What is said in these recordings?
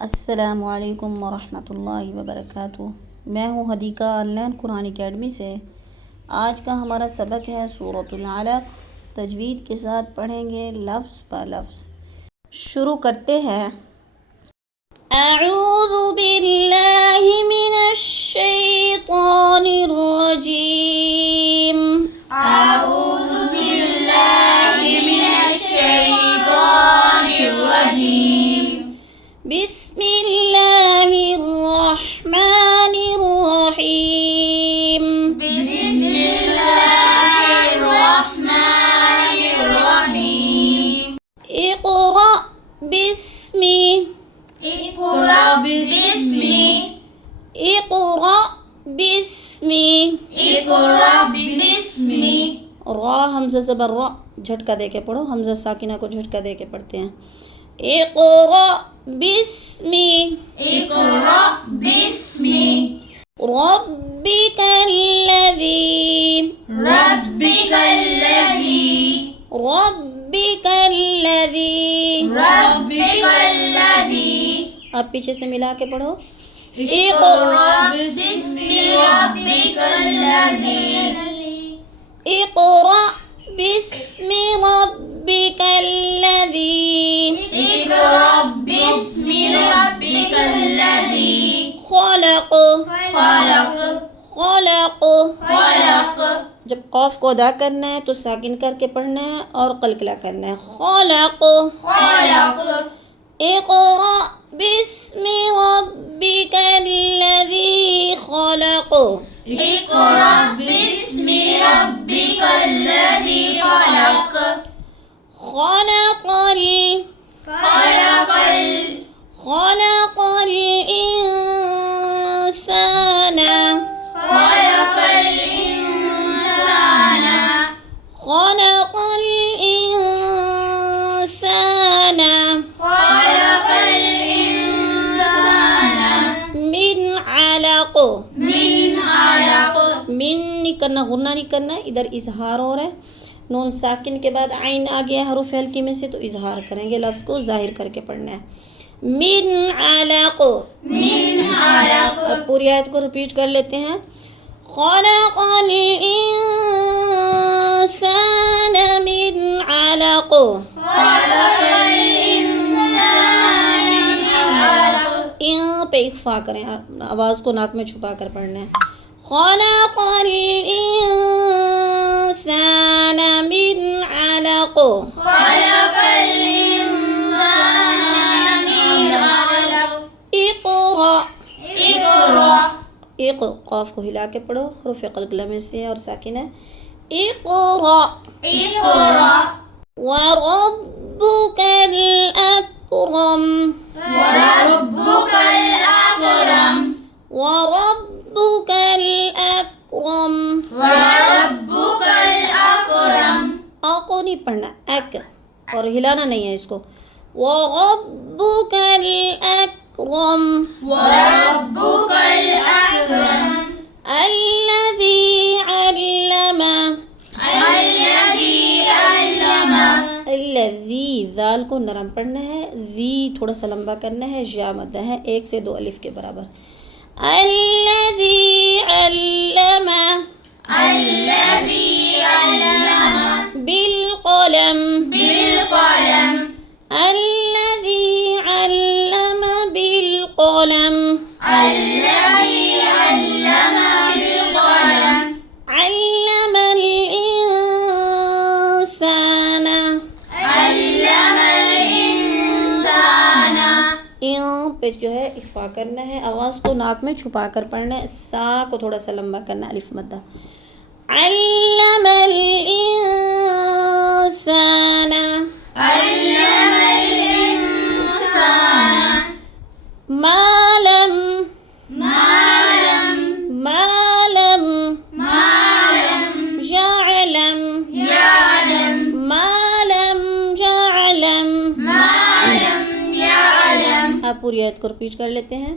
अस्सलामुअलैकुम वरहमतुल्लाहि वबरकातुहू। मैं हूँ हदीका ऑनलाइन कुरान अकेडमी से। आज का हमारा सबक है सूरतुल अलक़। तजवीद के साथ पढ़ेंगे लफ्ज़ ब लफ्ज़। शुरू करते हैं। अऊज़ु बिल्लाहि मिनश शैतानिर रजीम। अऊज़ु बिल्लाहि मिनश शैतानिर रजीम। बिस्मिल्लाहिर रहमानिर रहीम। बिस्मिल्लाहिर रहमानिर रहीम। इक़रा बिस्मि। इक़रा बिस्मि। इक़रा बिस्मि। इक़रा बिस्मि। रा हमज़ा ज़बर रा झटका दे के पढ़ो। हमज़ा साकिना को झटका दे के पढ़ते हैं। इक़रा बिस्मि। इक़रा बिस्मि। रब्बिकल्लज़ी। रब्बिकल्लज़ी। रब्बिकल्लज़ी। रब्बिकल्लज़ी। अब पीछे से मिला के पढ़ो। इक़रा बिस्मि रब्बिकल्लज़ी। इक़रा बिस्मि रब्बिकल्लज़ी। इक़रा बिस्मि रब्बिकल्लज़ी। खलक़। खलक़। खलक़। खलक़। जब क़ाफ को अदा करना है तो साकिन करके पढ़ना है और क़लक़ला करना है। खलक़। खलक़। इक़रा बिस्मि रब्बिकल्लज़ी खलक़। इक़रा बिस्मि रब्बिकल्लज़ी खलक़। खलक़ल। खलक़ल। खलक़ल इंसान। खलक़ल इंसान। खलक़ल इंसान। खलक़ल इंसान। मिन अलक़। मिन अलक़। मिन नहीं करना, गुन्ना नहीं करना, इधर इजहार हो रहा है। नून साकिन के बाद आइन आ गया हरूफ हल्की में से तो इजहार करेंगे, लफ्ज़ को ज़ाहिर करके पढ़ना है। मिन अलक़। मिन अलक़। अब पूरी आयत को रिपीट कर लेते हैं। खलक़ल इंसान मिन अलक़। खलक़ल इंसान मिन अलक़। यहाँ पे इख्फा करें, आवाज़ को नाक में छुपा कर पढ़ना है। खलक़ल इंसान मिन अलक़। खलक़ल इंसान मिन अलक़। इक़रा। इक़रा। इक़ क़ाफ को हिला के पढ़ो, हरूफ क़लक़ला में से और साकिन है। इक़रा। इक़रा। वरब्बुकल अकरम। वरब्बुकल अकरम। वरब्बुकल अकरम। वरब्बुकल अकरम। को नहीं पढ़ना, अक और हिलाना नहीं है इसको। वरब्बुकल अकरम। वरब्बुकल अकरम। अल्लज़ी अल्लम। अल्लज़ी अल्लम। अल्लज़ी ज़ाल को नरम पढ़ना है, ज़ी थोड़ा सा लंबा करना है, या मद्दा है 1 से 2 अलिफ के बराबर। अल्लज़ी अल्लम। अल्लज़ी अल्लम। बिल क़लम। बिलक़लम। अल्लज़ी अल्लम बिल क़लम। अल्लज़ी अल्लम बिलक़लम। अल्लमल इंसान। अल्लमल इंसान। यहाँ पे जो है इख्फा करना है, आवाज़ को नाक में छुपा कर पढ़ना है, सा को थोड़ा सा लंबा करना है, अलिफ मद्दा। अल्लमल इंसान। अल्लमल इंसान। मालम। मालम। मालम। मालम। यअलम। यअलम। मालम यअलम। मालम यअलम। आप पूरी आयत को रिपीट कर लेते हैं।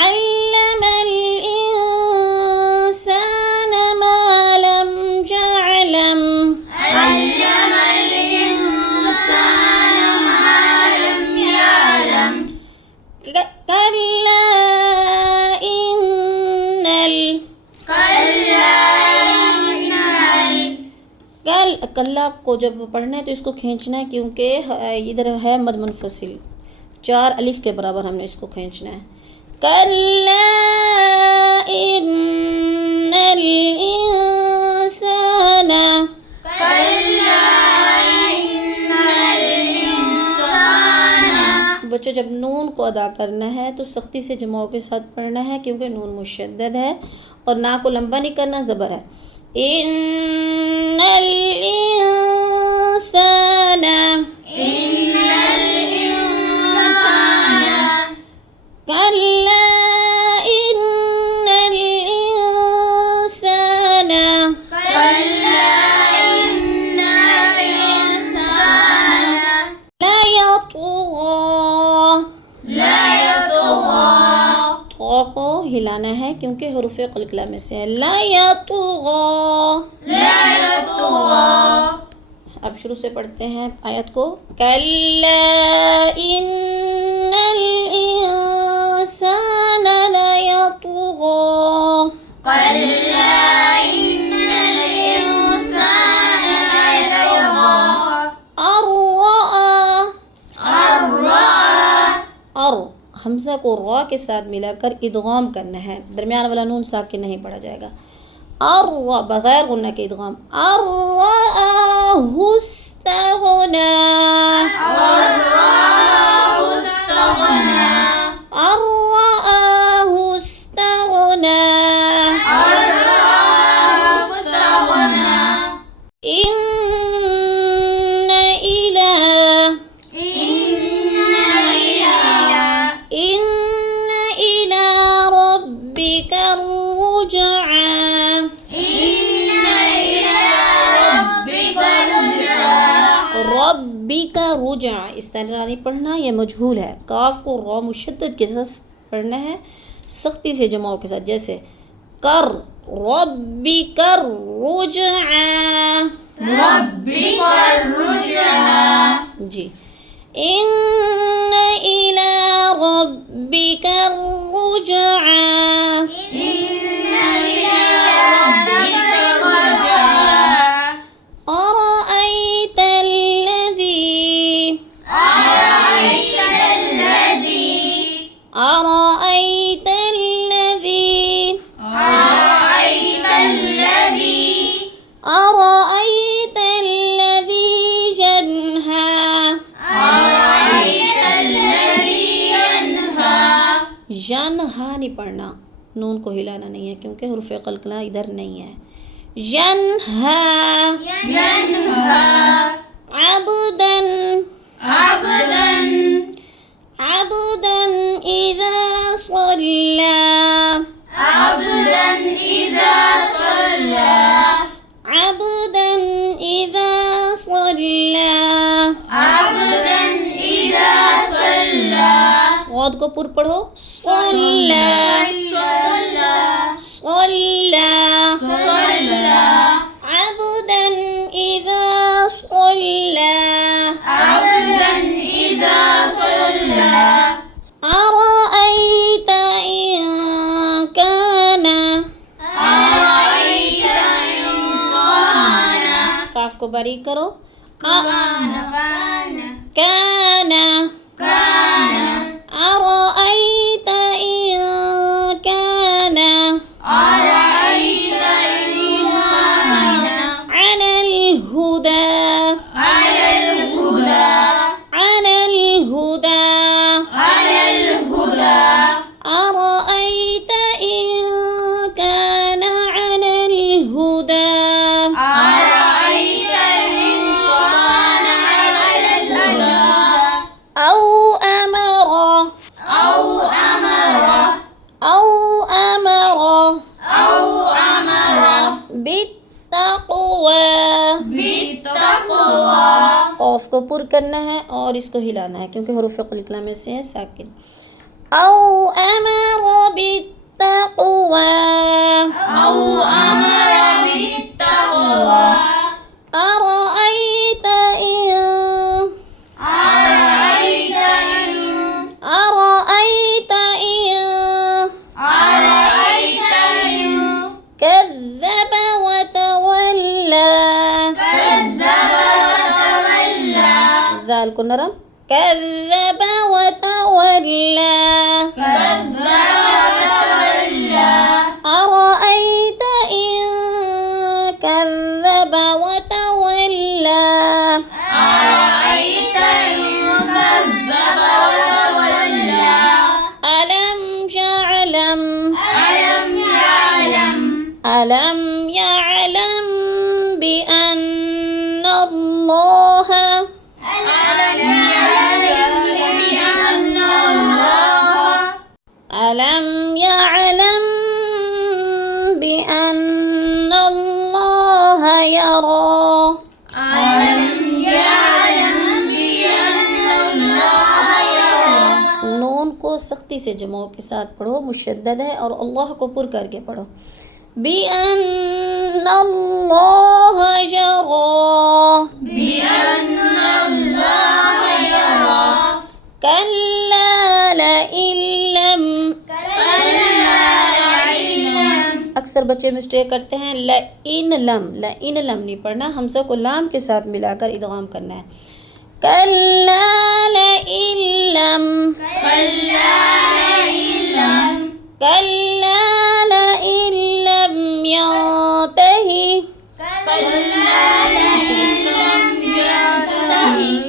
अल्लमल इंसान मालम यअलम। अल्लमल इंसान मालम यअलम। कल्ला इन्नल कल्ला को जब पढ़ना है तो इसको खींचना है, क्योंकि इधर है मद मुनफसिल, 4 अलिफ के बराबर हमने इसको खींचना है। कल्ला इन्नल इंसाना, बच्चों जब नून को अदा करना है तो सख्ती से जमाओं के साथ पढ़ना है, क्योंकि नून मुशद्दद है और ना को लंबा नहीं करना, ज़बर है। इन्नल इंसाना कल्ला इन्नल इंसाना ला यतग़ा, तो को हिलाना है क्योंकि हुरूफ़ क़लक़ला में से है। ला यतग़ा। अब शुरू से पढ़ते हैं आयत को। कल्ला इन्नल इंसाना ला यतग़ा, हमज़ा को रा के साथ मिलाकर इदगाम करना है, दरमियान वाला नून साकिन नहीं पढ़ा जाएगा। अर्रा बगैर गुन्ना के इदगाम। अर्राहु इस्तग़ना, अर्राहु इस्तग़ना, रब्बिका रुजआ, इस तरह नहीं पढ़ना, यह मजहूल है। काफ को रा मुशद्दद के साथ पढ़ना है, सख्ती से जमाओं के साथ, जैसे कर रब्बिका रुजआ जी। इन्न इला रब्बिका रुजआ, यन्हा नहीं पढ़ना, नून को हिलाना नहीं है क्योंकि हुरूफ़ क़लक़ला इधर नहीं है। यन्हा अब्दन इज़ा सल्ला, अब्दन इज़ा सल्ला, औद को पुर पढ़ो। सल्ला अब्दन इज़ा सल्ला, अरअयत इन काना, काफ को बारीक करो। काना अरअयत इन काना अलल हुदा, अरअयत इन काना अलल हुदा, औ अमर बित्तक़वा, क़ाफ को पुर करना है और इसको हिलाना है क्योंकि हुरूफ़ क़लक़ला में से है साकिन। औ अमर बित्तक़वा, अरअयत इन नरम कज़्ज़ब वतवल्ला كذب وتولى أرأيت إن كذب وتولى أرأيت إن كذب وتولى ألم يعلم ألم يعلم بأن الله ألم يعلم بأن الله ألم يعلم بأن الله يرى ألم يعلم بأن الله يرى नून को सख्ती से जमाओं के साथ पढ़ो, मुशद्दद है, और अल्लाह को पुर करके पढ़ो। बिअन्न अल्लाह यरा بأن الله يرى कल्ला लइन लम। كلا لئن अक्सर बच्चे मिस्टेक करते हैं, लइन लम नहीं पढ़ना, हमज़ा को लाम के साथ मिलाकर इदगाम करना है। कल्ला लइन लम كلا لئن कल्ला लइन लम यंतही كلا لئن لم ينتهي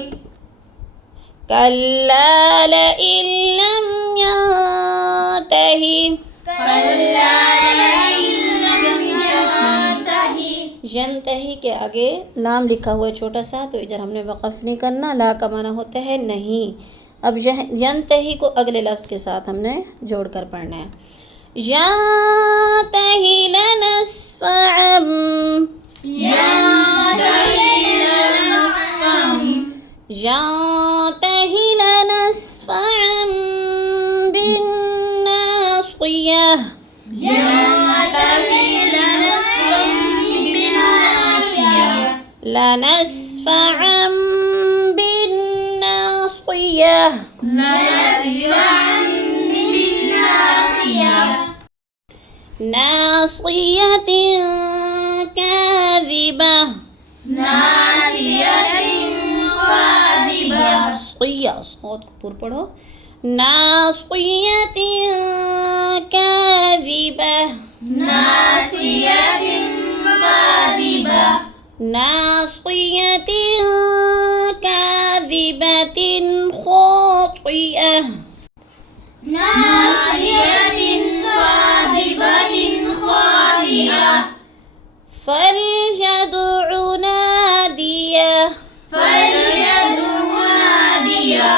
कल्ला लइन लम यंतही كلا لئن لم ينتهي यंतही के आगे लाम लिखा हुआ है छोटा सा, तो इधर हमने वक़फ़ नहीं करना, ला का माना होता है नहीं। अब यंतही को अगले लफ्ज़ के साथ हमने जोड़ कर पढ़ना है। यंतही लनस्फ़अम ينتهي لنصفهم यंतही लनस्फ़अम बिन्नासियह ينتهي لنصفهم بالناصية लनस्फ़अम बिन्नासियह نصفا بالناصية नासियत काज़िबह ناصية كاذبة सिया सौत को पूर पढ़ो। नासियत काज़िबह ناصية كاذبة नासियत काज़िबतिन खातिअह ناصية كاذبة خاطئة فليدع ناديه فليدع ناديه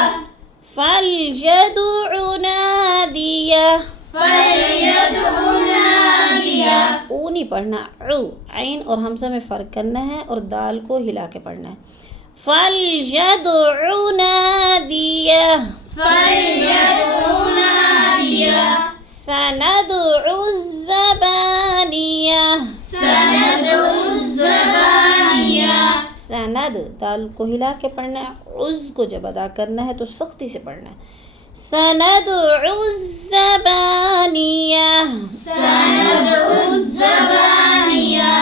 فليدع ناديه فليدع ناديه ऊ नहीं पढ़ना, आइन और हमज़ा में फ़र्क करना है और दाल को हिला के पढ़ना है। फलयदउ नादियह فليدع ناديه सनदउ ज़बानियह سندع الزبانية सनद दाल को हिला के पढ़ना है, उज़ को जब अदा करना है तो सख्ती से पढ़ना है। सनदउ ज़बानियह سندع الزبانية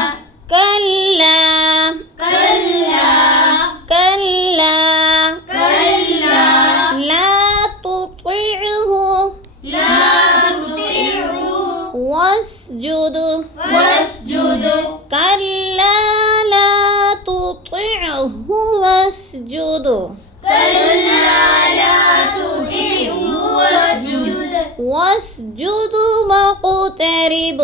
कल्ला كلا कल्ला كلا لا تطعه لا تطعه واسجد واسجد كلا لا تطعه واسجد كلا لا تطعه واسجد واسجد واقترب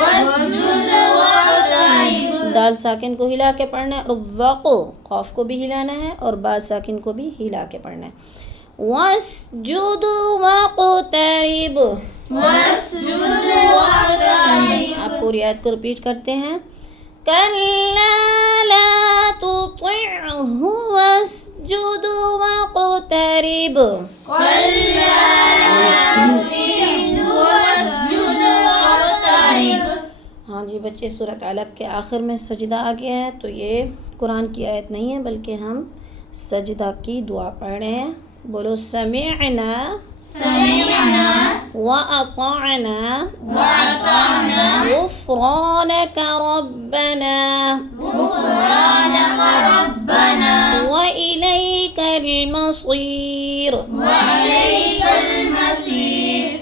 واسجد واقترب दाल साकिन को हिला के पढ़ना है और वक़ो खौफ को भी हिलाना है और बा साकिन को भी हिला के पढ़ना है। वस्जुद वक़तरिब واسجد واقترب आप पूरी आयत को रिपीट करते हैं। कल्ला ला तुतिअहु वस्जुद वक़तरिब كلا لا تطعه واسجد واقترب हाँ जी बच्चे, सूरत अलक के आखिर में सजदा आ गया है, तो ये कुरान की आयत नहीं है बल्कि हम सजदा की दुआ पढ़ रहे हैं। बोलो समिअना سمعنا व अताअना وأطعنا गुफ़रानक रब्बना غفرانك ربنا व इलैकल المصير وإليك المصير